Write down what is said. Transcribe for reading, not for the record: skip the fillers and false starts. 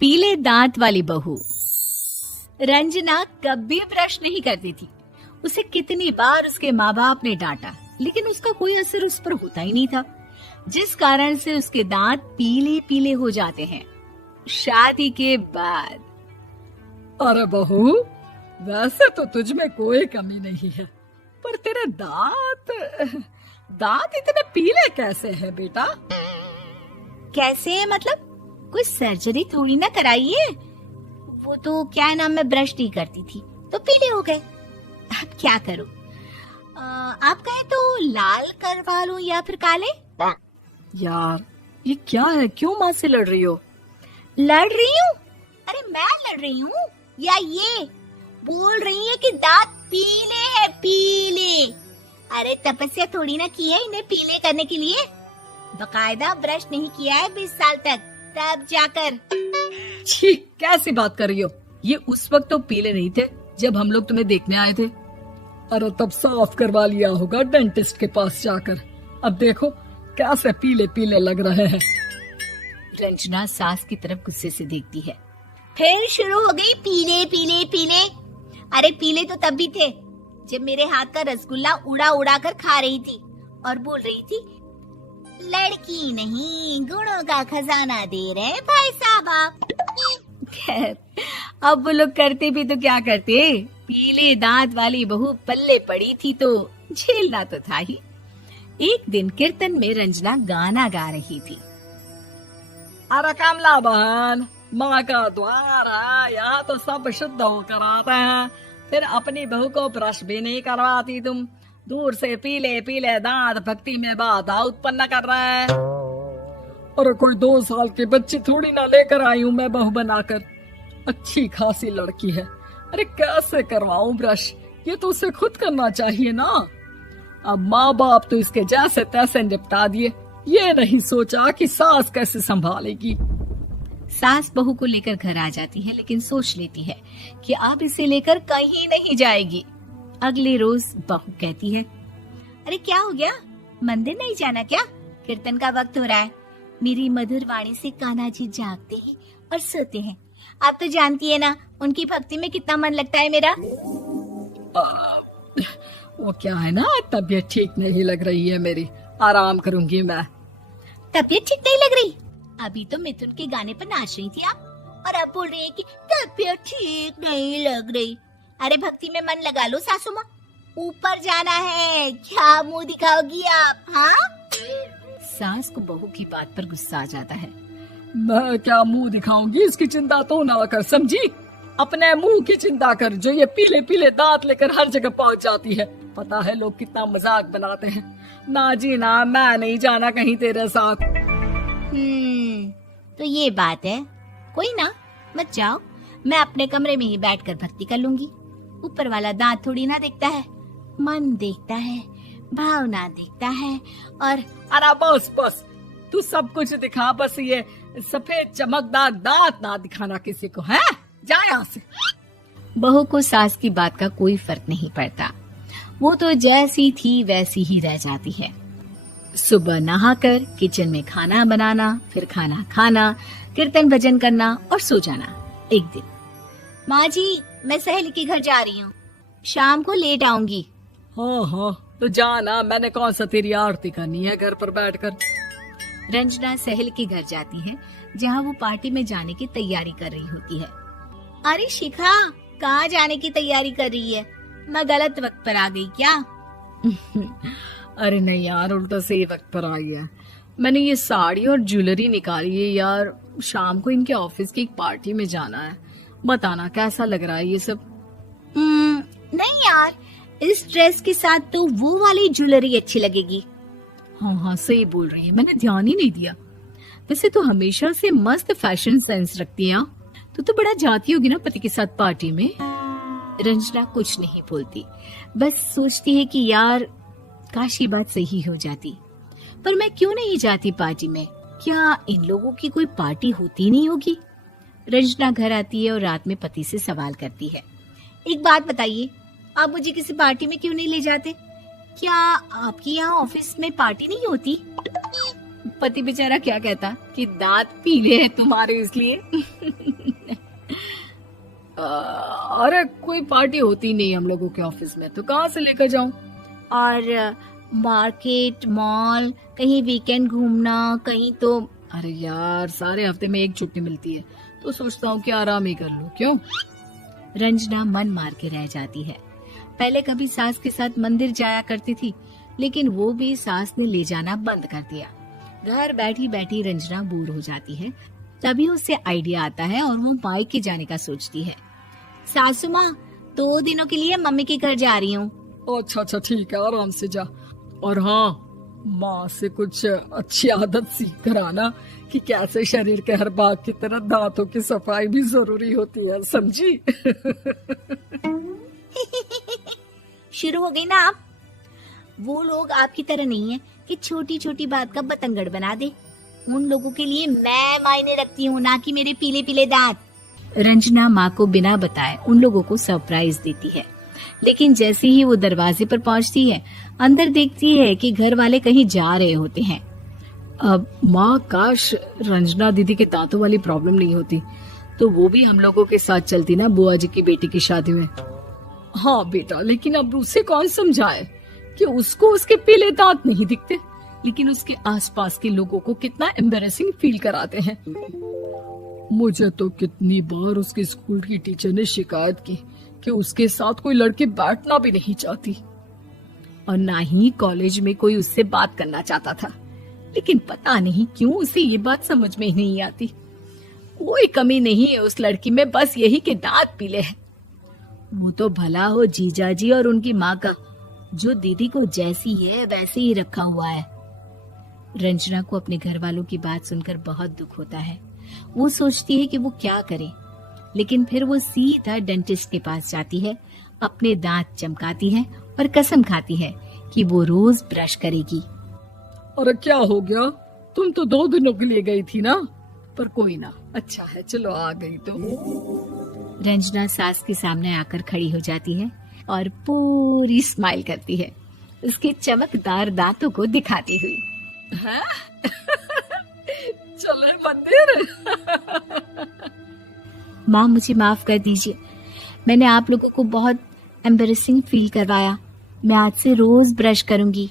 पीले दांत वाली बहू। रंजना कभी ब्रश नहीं करती थी। उसे कितनी बार उसके माँ बाप ने डांटा, लेकिन उसका कोई असर उस पर होता ही नहीं था, जिस कारण से उसके दांत पीले पीले हो जाते हैं। शादी के बाद। अरे बहू, वैसे तो तुझ में कोई कमी नहीं है, पर तेरे दांत इतने पीले कैसे हैं बेटा? कैसे मतलब? कोई सर्जरी थोड़ी ना कराई है। वो तो क्या नाम, मैं ब्रश नहीं करती थी तो पीले हो गए। अब क्या करूं? आप कहें तो लाल करवा लूं या फिर काले? यार ये क्या है, क्यों माँ से लड़ रही हो? लड़ रही हूँ? अरे मैं लड़ रही हूँ या ये बोल रही है कि दांत पीले हैं, पीले। अरे तपस्या थोड़ी ना की है इन्हें पीले करने के लिए। बकायदा ब्रश नहीं किया है 20 साल तक, तब जाकर। छी, कैसी बात कर रही हो? ये उस वक्त तो पीले नहीं थे जब हम लोग तुम्हें देखने आए थे। अरे तब साफ करवा लिया होगा डेंटिस्ट के पास जाकर। अब देखो कैसे पीले पीले लग रहे हैं। रंजना सास की तरफ गुस्से से देखती है। फिर शुरू हो गई पीले पीले पीले। अरे पीले तो तब भी थे जब मेरे हाथ का रसगुल्ला उड़ा उड़ा कर खा रही थी और बोल रही थी, लड़की नहीं गुणों का खजाना दे रहे भाई साहब आप। खैर, अब वो लोग करते भी तो क्या करते, पीले दांत वाली बहू पल्ले पड़ी थी तो झेलना तो था ही। एक दिन कीर्तन में रंजना गाना गा रही थी। अरे कमला बहन, माँ का द्वार है, यहाँ तो सब शुद्ध होकर आते हैं, फिर अपनी बहू को ब्रश भी नहीं करवाती तुम। दूर से पीले पीले दांत भक्ति में बाधा उत्पन्न कर रहे हैं। और कोई 2 साल के बच्ची थोड़ी ना लेकर आई हूँ मैं बहू बनाकर। अच्छी खासी लड़की है, अरे कैसे करवाऊं ब्रश? ये तो उसे खुद करना चाहिए ना। अब माँ बाप तो इसके जैसे तैसे निपटा दिए, ये नहीं सोचा कि सास कैसे संभालेगी। सास बहू को लेकर घर आ जाती है, लेकिन सोच लेती है कि अब इसे लेकर कहीं नहीं जाएगी। अगले रोज बहू कहती है, अरे क्या हो गया, मंदिर नहीं जाना क्या? कीर्तन का वक्त हो रहा है। मेरी मधुर वाणी से कान्हा जी जागते हैं और सोते हैं। आप तो जानती है ना उनकी भक्ति में कितना मन लगता है मेरा। वो क्या है ना, तबीयत ठीक नहीं लग रही है मेरी, आराम करूंगी मैं। तबीयत ठीक नहीं लग रही? अभी तो मिथुन के गाने पर नाच रही थी आप, और अब बोल रही है कि तबीयत ठीक नहीं लग रही। अरे भक्ति में मन लगा लो सासू माँ, ऊपर जाना है, क्या मुंह दिखाओगी आप? हाँ? सास को बहू की बात पर गुस्सा आ जाता है। मैं क्या मुंह दिखाऊंगी, इसकी चिंता तो ना कर, समझी? अपने मुंह की चिंता कर, जो ये पीले पीले दांत लेकर हर जगह पहुंच जाती है। पता है लोग कितना मजाक बनाते हैं। ना जी ना, मैं नहीं जाना कहीं तेरे साथ। तो ये बात है। कोई ना, मत जाओ, मैं अपने कमरे में ही बैठकर भक्ति कर लूंगी। ऊपर वाला दांत थोड़ी ना देखता है, मन देखता है, भावना देखता है। और अरे बस बस, तू सब कुछ दिखा, बस ये सफेद चमकदार दांत ना दिखाना किसी को, है? जा यहाँ से। बहू को सास की बात का कोई फर्क नहीं पड़ता, वो तो जैसी थी वैसी ही रह जाती है। सुबह नहाकर किचन में खाना बनाना, फिर खाना खाना, कीर्तन भजन करना और सो जाना। एक दिन, माँ जी मैं सहेली के घर जा रही हूँ, शाम को लेट आऊंगी। हाँ, तो जाना, मैंने कौन सा तेरी आरती करनी है घर पर बैठकर। रंजना सहेली के घर जाती है, जहाँ वो पार्टी में जाने की तैयारी कर रही होती है। अरे शिखा, कहाँ जाने की तैयारी कर रही है? मैं गलत वक्त पर आ गई क्या? अरे नहीं यार, उल्टा सही वक्त पर आई है। मैंने ये साड़ी और ज्वेलरी निकाली है यार, शाम को इनके ऑफिस की एक पार्टी में जाना है। बताना कैसा लग रहा है ये सब? नहीं यार, इस ड्रेस के साथ तो वो वाली ज्वेलरी अच्छी लगेगी। हाँ सही बोल रही है, मैंने ध्यान ही नहीं दिया। वैसे तो हमेशा से मस्त फैशन सेंस रखती है। तो बड़ा जाती होगी ना पति के साथ पार्टी में। रंजना कुछ नहीं बोलती, बस सोचती है कि यार काश ये बात सही हो जाती, पर मैं क्यों नहीं जाती पार्टी में? क्या इन लोगों की कोई पार्टी होती नहीं होगी? रंजना घर आती है और रात में पति से सवाल करती है, एक बात बताइए, आप मुझे किसी पार्टी में क्यों नहीं ले जाते? क्या आपके यहाँ ऑफिस में पार्टी नहीं होती? पति बेचारा क्या कहता कि दांत पीले हैं तुम्हारे इसलिए। अरे कोई पार्टी होती नहीं हम लोगों के ऑफिस में, तो कहाँ से लेकर जाऊं? और मार्केट, मॉल, कहीं वीकेंड घूमना, कहीं तो। अरे यार सारे हफ्ते में एक छुट्टी मिलती है, तो सोचता हूँ कि आराम ही कर लूं। क्यों? रंजना मन मार के रह जाती है। पहले कभी सास के साथ मंदिर जाया करती थी, लेकिन वो भी सास ने ले जाना बंद कर दिया। घर बैठी बैठी रंजना बोर हो जाती है। तभी उसे आइडिया आता है और वो मायके जाने का सोचती है। सासू माँ, 2 दिनों के लिए मम्मी के घर जा रही हूँ। अच्छा अच्छा ठीक है, आराम से जा। और हाँ, माँ से कुछ अच्छी आदत सीख कर आना कि कैसे शरीर के हर भाग की तरह दांतों की सफाई भी जरूरी होती है, समझी? शुरू हो गई ना आप। वो लोग आपकी तरह नहीं है कि छोटी छोटी बात का बतंगड़ बना दे। उन लोगों के लिए मैं मायने रखती हूँ, ना कि मेरे पीले पीले दांत। रंजना माँ को बिना बताए उन लोगों को सरप्राइज देती है, लेकिन जैसे ही वो दरवाजे पर पहुंचती है, अंदर देखती है कि घर वाले कहीं जा रहे होते हैं। अब माँ, काश रंजना दीदी के दांतों वाली प्रॉब्लम नहीं होती, तो वो भी हम लोगों के साथ चलती ना बुआ जी की बेटी की शादी में। हाँ बेटा, लेकिन अब उसे कौन समझाए कि उसको उसके पीले दांत नहीं दिखते, लेकिन उसके आसपास के लोगों को कितना एम्बैरेसिंग फील कराते हैं। मुझे तो कितनी बार उसके स्कूल की टीचर ने शिकायत की कि उसके साथ कोई लड़की बैठना भी नहीं चाहती, और ना ही कॉलेज में कोई उससे बात करना चाहता था। लेकिन पता नहीं क्यों उसे ये बात समझ में ही नहीं आती। कोई कमी नहीं है उस लड़की में, बस यही कि दांत पीले हैं। वो तो भला हो जीजा जी और उनकी माँ का, जो दीदी को जैसी है वैसे ही रखा हुआ है। रंजना को अपने घर वालों की बात सुनकर बहुत दुख होता है। वो सोचती है कि वो क्या करे, लेकिन फिर वो सीधा डेंटिस्ट के पास जाती है, अपने दांत चमकाती है और कसम खाती है कि वो रोज ब्रश करेगी। अरे क्या हो गया? तुम तो 2 दिनों के लिए गई थी ना, पर कोई ना, अच्छा है, चलो आ गई तो। रंजना सास के सामने आकर खड़ी हो जाती है और पूरी स्माइल करती है, उसके चमकदार दांतों को दिखाती हुई। हैं? चले मंदिर। माँ, मुझे माफ कर दीजिए, मैंने आप लोगों को बहुत एम्बैरेसिंग फील करवाया। मैं आज से रोज ब्रश करूंगी।